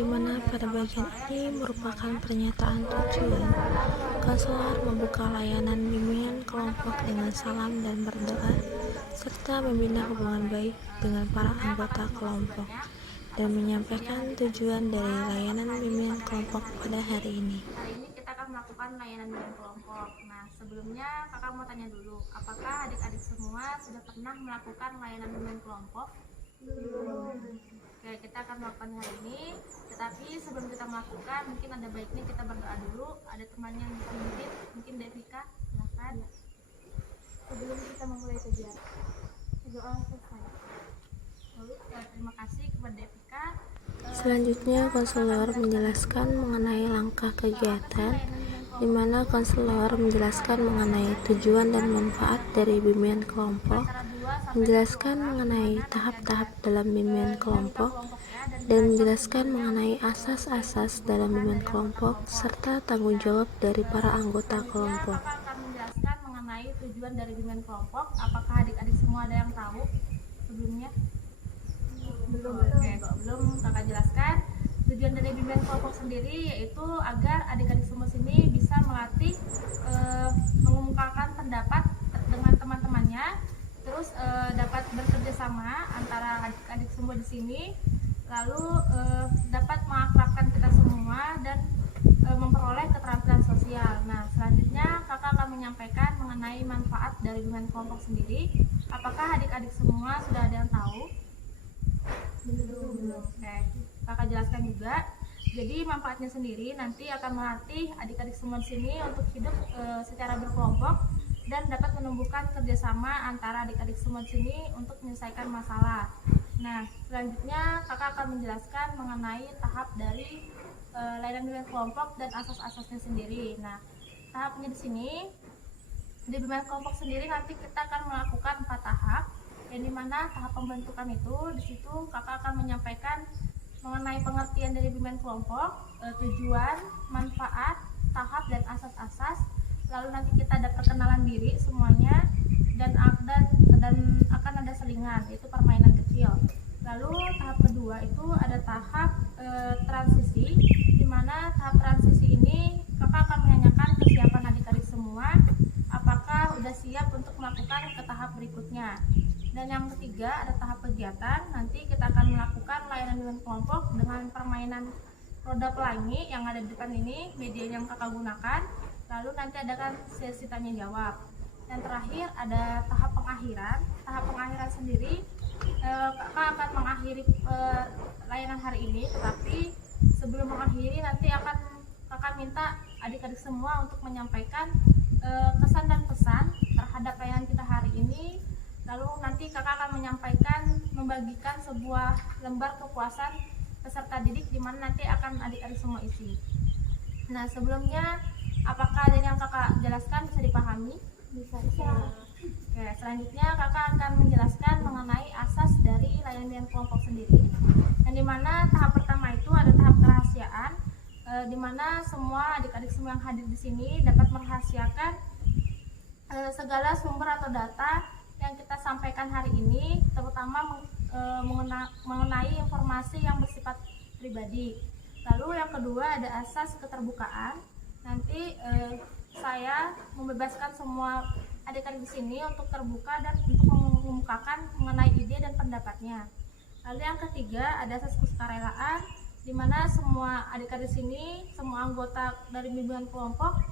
di mana pada bagian ini merupakan pernyataan tujuan. Konselor membuka layanan bimbingan kelompok dengan salam dan berdoa, serta membina hubungan baik dengan para anggota kelompok, dan menyampaikan tujuan dari layanan bimbingan kelompok pada hari ini. Hari ini kita akan melakukan layanan bimbingan kelompok. Nah, sebelumnya kakak mau tanya dulu, apakah adik-adik semua sudah pernah melakukan layanan bimbingan kelompok? Belum. Oke, kita akan melakukan hari ini. Tetapi sebelum kita melakukan, mungkin ada baiknya kita berdoa dulu. Ada teman yang bisa memimpin, mungkin Devika, silakan. Sebelum kita memulai kegiatan, doa selesai. Lalu, terima kasih kepada Devika. Selanjutnya, konselor menjelaskan mengenai langkah kegiatan, di mana konselor menjelaskan mengenai tujuan dan manfaat dari bimbingan kelompok, menjelaskan mengenai tahap-tahap dalam bimbingan kelompok, dan menjelaskan mengenai asas-asas dalam bimbingan kelompok, serta tanggung jawab dari para anggota kelompok. Kakak akan menjelaskan mengenai tujuan dari bimbingan kelompok. Apakah adik-adik semua ada yang tahu sebelumnya? Belum. Oke, belum kakak jelaskan. Tujuan dari bimbingan kelompok sendiri yaitu agar adik-adik semua sini bisa melatih mengemukakan pendapat dengan teman-temannya, terus dapat bekerja sama antara adik-adik semua di sini, lalu dapat mengakrabkan kita semua dan memperoleh keterampilan sosial. Nah, selanjutnya kakak akan menyampaikan mengenai manfaat dari bimbingan kelompok sendiri. Apakah adik-adik semua sudah ada yang tahu? Belum. Oke, kakak jelaskan juga. Jadi manfaatnya sendiri nanti akan melatih adik-adik semua di sini untuk hidup secara berkelompok dan dapat menumbuhkan kerjasama antara adik-adik semua di sini untuk menyelesaikan masalah. Nah, selanjutnya kakak akan menjelaskan mengenai tahap dari layanan bimbingan kelompok dan asas-asasnya sendiri. Nah, tahapnya di sini di bimbingan kelompok sendiri nanti kita akan melakukan 4 tahap. Yang dimana tahap pembentukan itu di situ kakak akan menyampaikan mengenai pengertian dari bimbingan kelompok, tujuan, manfaat, tahap dan asas-asas. Lalu nanti kita ada perkenalan diri semuanya dan akan ada selingan, yaitu permainan kecil. Lalu tahap kedua itu ada tahap transisi, di mana tahap transisi ini kakak akan menanyakan kesiapan adik-adik semua, apakah udah siap untuk melakukan ke tahap berikutnya. Dan yang ketiga ada tahap kegiatan. Nanti kita akan melakukan layanan bimbingan kelompok dengan permainan roda pelangi yang ada di depan ini, media yang kakak gunakan. Lalu nanti adakan sesi tanya jawab. Dan terakhir ada tahap pengakhiran. Tahap pengakhiran sendiri kakak akan mengakhiri layanan hari ini, tetapi sebelum mengakhiri nanti akan kakak minta adik-adik semua untuk menyampaikan kesan dan pesan terhadap layanan kita hari ini. Lalu nanti kakak akan menyampaikan, membagikan sebuah lembar kepuasan peserta didik di mana nanti akan adik-adik semua isi. Nah, sebelumnya apakah ada yang kakak jelaskan bisa dipahami? Bisa. Oke, selanjutnya kakak akan menjelaskan mengenai asas dari layanan bimbingan kelompok sendiri. Yang dimana tahap pertama itu ada tahap kerahasiaan, di mana semua adik-adik semua yang hadir di sini dapat merahasiakan segala sumber atau data yang kita sampaikan hari ini, terutama mengenai informasi yang bersifat pribadi. Lalu yang kedua ada asas keterbukaan. Nanti saya membebaskan semua adik-adik di sini untuk terbuka dan untuk mengemukakan mengenai ide dan pendapatnya. Lalu yang ketiga ada asas kesukarelaan, di mana semua adik-adik di sini, semua anggota dari bimbingan kelompok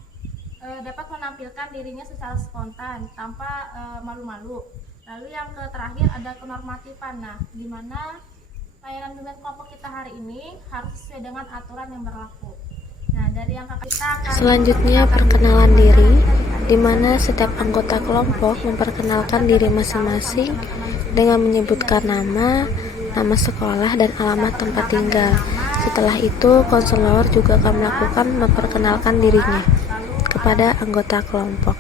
dapat menampilkan dirinya secara spontan tanpa malu-malu. Lalu yang terakhir ada kenormatifan. Nah, di mana layanan bimbingan kelompok kita hari ini harus sesuai dengan aturan yang berlaku. Nah, dari yang kita akan Selanjutnya perkenalan diri, di mana setiap anggota kelompok memperkenalkan diri masing-masing dengan menyebutkan nama sekolah dan alamat tempat tinggal. Setelah itu, konselor juga akan melakukan memperkenalkan dirinya kepada anggota kelompok.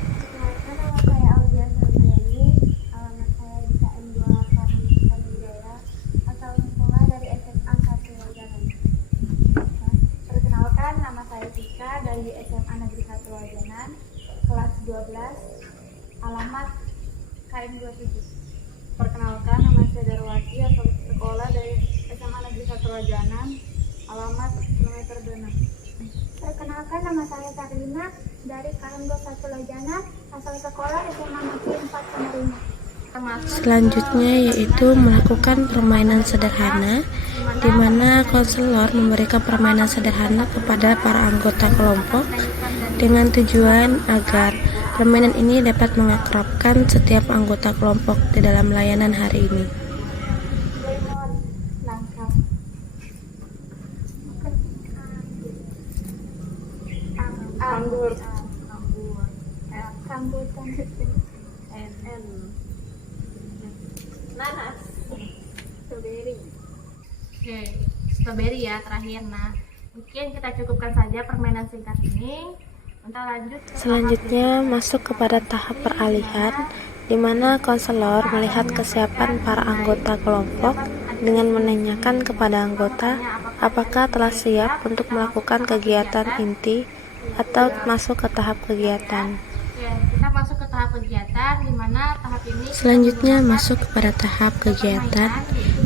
Perkenalkan, nama saya Tika dari SMA Negeri 1 Wajanan, kelas 12, alamat KM 27. Perkenalkan, nama saya Darwati, asal sekolah dari SMA Negeri 1 Wajanan, alamat kilometer 26. Perkenalkan, nama saya Karina dari KM 21 Lojanan, asal sekolah SMA Negeri 4 Samarinda. Selanjutnya yaitu melakukan permainan sederhana, di mana konselor memberikan permainan sederhana kepada para anggota kelompok dengan tujuan agar permainan ini dapat mengakrabkan setiap anggota kelompok di dalam layanan hari ini. Lemon, langkap. Anggur. Rambutan. Nanas. Strawberry. Oke, strawberry ya terakhir. Nah, mungkin kita cukupkan saja permainan singkat ini. Kita lanjut ke Selanjutnya masuk kepada tahap peralihan, di mana konselor melihat kesiapan para anggota kelompok dengan menanyakan kepada anggota apakah telah siap untuk melakukan kegiatan inti atau masuk ke tahap kegiatan. Oke, kita masuk ke tahap kegiatan, di mana tahap ini Selanjutnya masuk kepada tahap kegiatan,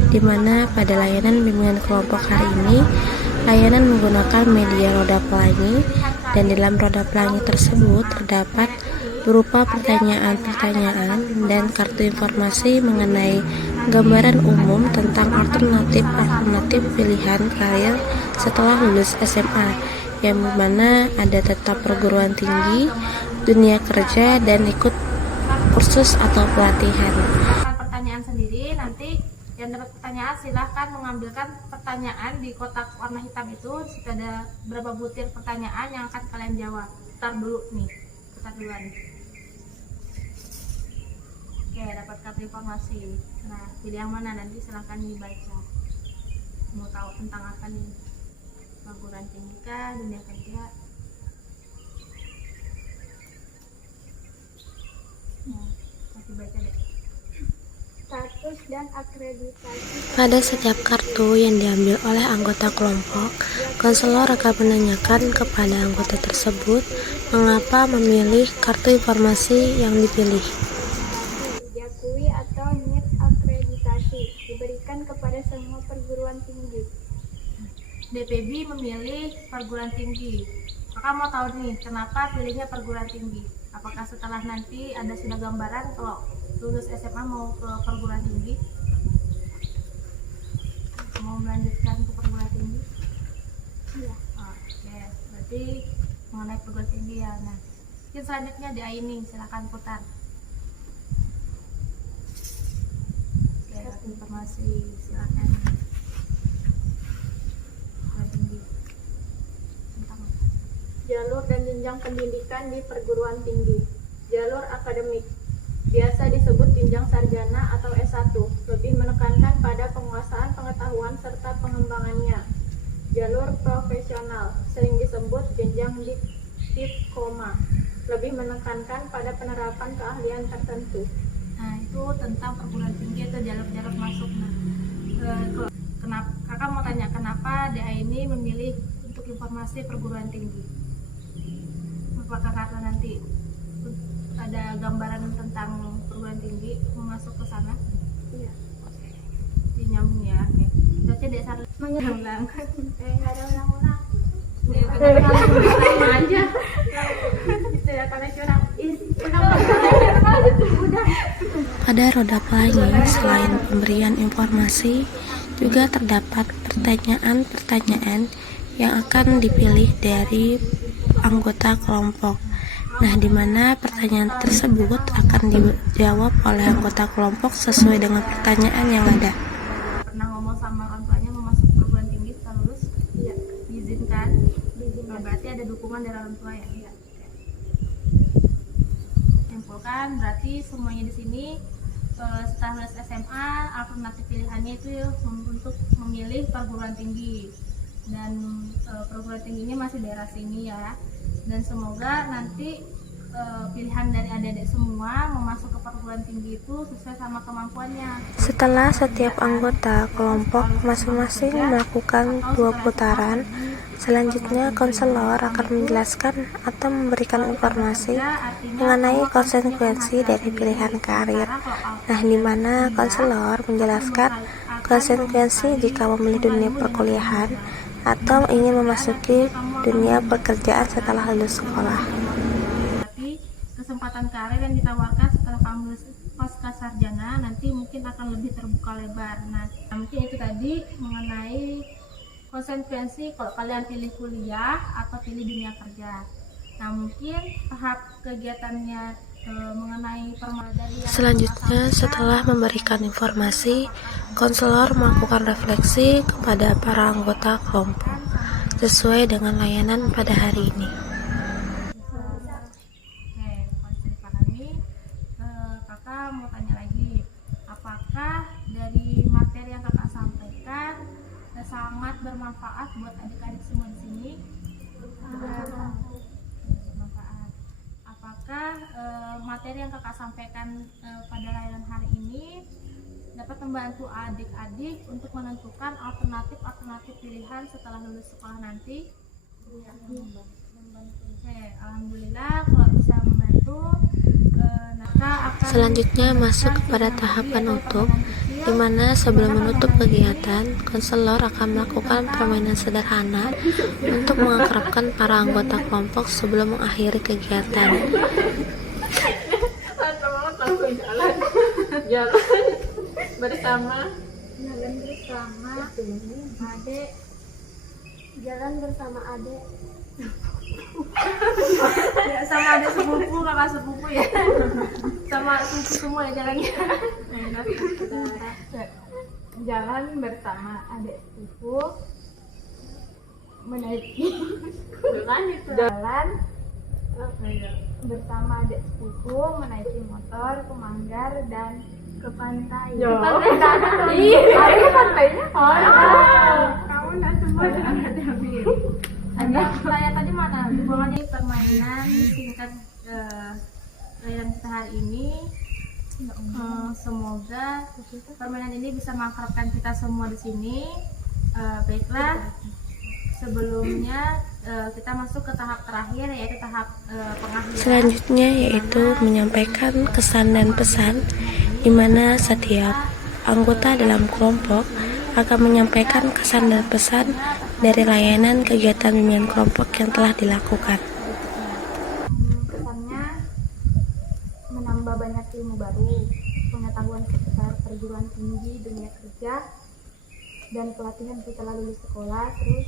di mana pada layanan bimbingan kelompok hari ini, layanan menggunakan media roda pelangi, dan di dalam roda pelangi tersebut terdapat berupa pertanyaan-pertanyaan dan kartu informasi mengenai gambaran umum tentang alternatif pilihan karir setelah lulus SMA, yang mana ada tentang perguruan tinggi, dunia kerja, dan ikut kursus atau pelatihan. pertanyaan sendiri. Nanti yang dapat pertanyaan silahkan mengambilkan pertanyaan di kotak warna hitam itu. Situ ada berapa butir pertanyaan yang akan kalian jawab. Putar dulu nih, putar duluan. Oke, dapat kartu informasi. Nah, pilih yang mana, nanti silahkan dibaca. Mau tahu tentang apa nih? Perguruan tinggi kah, dunia kerja? Nah, kasih baca deh. Status dan akreditasi. Pada setiap kartu yang diambil oleh anggota kelompok, konselor akan menanyakan kepada anggota tersebut mengapa memilih kartu informasi yang dipilih. Diakui atau NIP akreditasi diberikan kepada semua perguruan tinggi. DPB memilih perguruan tinggi. Kakak mau tahu nih, kenapa pilihnya perguruan tinggi? Apakah setelah nanti ada sudah gambaran kalau lulus SMA mau ke perguruan tinggi? Mau melanjutkan ke perguruan tinggi? Iya. Oke, berarti mengenai perguruan tinggi ya. Nah, mungkin selanjutnya di Aini, silakan putar. Oke, kartu informasi, silakan. Perguruan tinggi. Tentang apa? Jalur dan jenjang pendidikan di perguruan tinggi. Jalur akademik biasa disebut jenjang sarjana atau S1, lebih menekankan pada penguasaan pengetahuan serta pengembangannya. Jalur profesional sering disebut jenjang diploma, lebih menekankan pada penerapan keahlian tertentu. Nah, itu tentang perguruan tinggi itu jalur-jalur masuk. Nah, kenapa kakak mau tanya kenapa DA ini memilih untuk informasi perguruan tinggi? Apakah karena nanti ada gambaran tentang perguruan tinggi mau masuk ke sana? Iya. Dinyambung ya. Oke. Berarti dasar ulang. Nggak ada ulang-ulang. Sama aja. Tidak nasional. Pada roda pelangi, selain pemberian informasi, juga terdapat pertanyaan-pertanyaan yang akan dipilih dari anggota kelompok. Nah, di mana pertanyaan tersebut akan dijawab oleh anggota kelompok sesuai dengan pertanyaan yang ada. Pernah ngomong sama orang tuanya mau masuk perguruan tinggi setelah lulus? Iya. Diizinkan? Diizinkan. Berarti ada dukungan dari orang tua ya? Iya. Simpulkan, berarti semuanya di sini setelah lulus SMA, alternatif pilihannya itu untuk memilih perguruan tinggi. Dan perguruan tingginya masih daerah sini ya. Dan semoga nanti pilihan dari adik-adik semua mau masuk ke perguruan tinggi itu sesuai sama kemampuannya. Setelah setiap anggota kelompok masing-masing melakukan 2 putaran, selanjutnya konselor akan menjelaskan atau memberikan informasi mengenai konsekuensi dari pilihan karir. Nah, di mana konselor menjelaskan konsekuensi jika memilih dunia perkuliahan atau ingin memasuki dunia pekerjaan setelah lulus sekolah. Tapi kesempatan karir yang ditawarkan setelah kamu lulus pasca sarjana nanti mungkin akan lebih terbuka lebar. Nah, mungkin itu tadi mengenai konsekuensi kalau kalian pilih kuliah atau pilih dunia kerja. Nah, mungkin tahap kegiatannya mengenai dari Selanjutnya, setelah memberikan informasi, konselor melakukan refleksi kepada para anggota kelompok sesuai dengan layanan pada hari ini. Oke, kalau bisa dipahami, kakak mau tanya lagi, apakah dari materi yang kakak sampaikan sangat bermanfaat buat adik-adik semua di sini? Bermanfaat. Apakah materi yang kakak sampaikan pada layanan hari ini dapat membantu adik-adik untuk menentukan alternatif pilihan setelah lulus sekolah nanti? Oke, alhamdulillah kalau bisa membantu. Selanjutnya masuk kepada tahap penutup, di mana sebelum menutup kegiatan, konselor akan melakukan permainan sederhana untuk mengakrabkan para anggota kelompok sebelum mengakhiri kegiatan. Langsung jalan bersama adek, jalan bersama adek. Ya, sama adik sepupu, kakak sepupu ya, sama sepupu semua ya jalannya. Jalan bersama adek sepupu menaiki jalan bersama adek sepupu menaiki motor ke Manggar dan ke pantai. Yo. Ada pantainya? Kamu nak semua Saya tadi mana? Dibuang aja permainan singkat layanan kita hari ini. Semoga permainan ini bisa mengakrabkan kita semua di sini. Baiklah, sebelumnya kita masuk ke tahap terakhir, yaitu tahap pengakhiran. Selanjutnya yaitu menyampaikan kesan dan pesan, di mana setiap anggota dalam kelompok akan menyampaikan kesan dan pesan dari layanan kegiatan bimbingan kelompok yang telah dilakukan. Pesannya menambah banyak ilmu baru, pengetahuan seputar perguruan tinggi, dunia kerja, dan pelatihan setelah lulus sekolah. Terus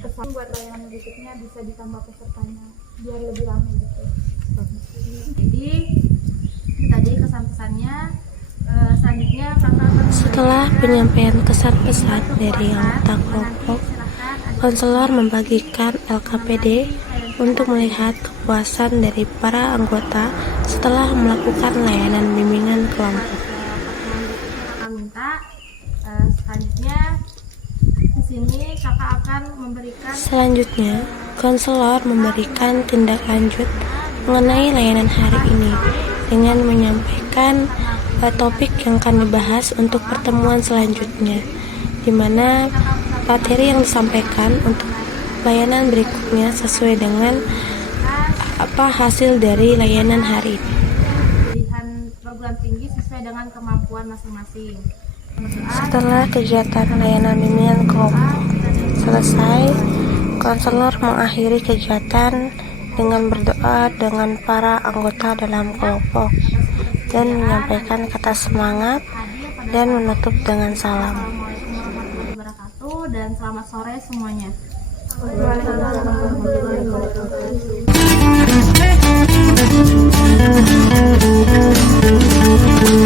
pesan buat layanan berikutnya bisa ditambah pesertanya biar lebih ramai gitu. Jadi tadi kesan-pesannya. Selanjutnya kakak akan Setelah penyampaian kesan-pesan dari anggota kelompok, konselor membagikan LKPD untuk melihat kepuasan dari para anggota setelah melakukan layanan bimbingan kelompok. kakak minta selanjutnya di sini kakak akan memberikan Selanjutnya, konselor memberikan tindak lanjut mengenai layanan hari ini dengan menyampaikan topik yang akan dibahas untuk pertemuan selanjutnya, di mana materi yang disampaikan untuk layanan berikutnya sesuai dengan hasil dari layanan hari ini. pilihan program tinggi sesuai dengan kemampuan masing-masing. Setelah kegiatan layanan bimbingan kelompok selesai, konselor mengakhiri kegiatan dengan berdoa dengan para anggota dalam kelompok dan menyampaikan kata semangat dan menutup dengan salam. Assalamualaikum warahmatullahi wabarakatuh dan selamat sore semuanya. Waalaikumsalam.